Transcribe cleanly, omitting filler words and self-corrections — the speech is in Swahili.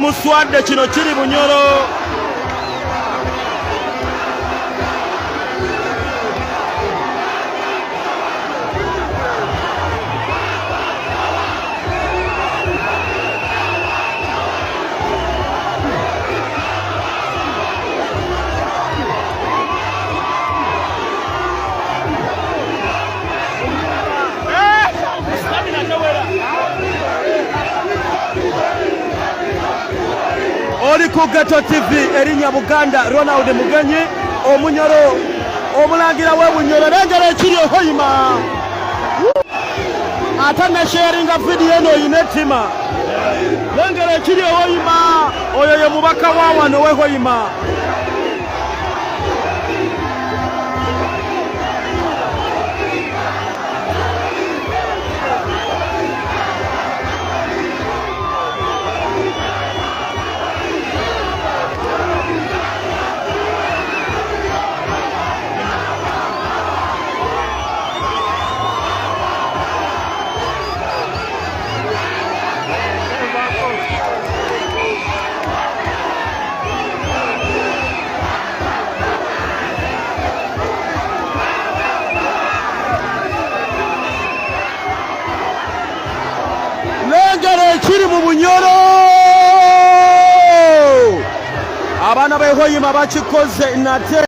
Muswadde kino kiri Bunyoro. Oli ku Gato TV erinnya Buganda Ronald Mugenyi Omunyoro omulangira we Bunyoro lengera ekiri Hoima ate ne sharinga video eno yinetima lengera ekiri Hoima oyo ye mubaka wa wano we Hoima. Kiri mu Bunyoro abaana be Hoima bakikoze nate.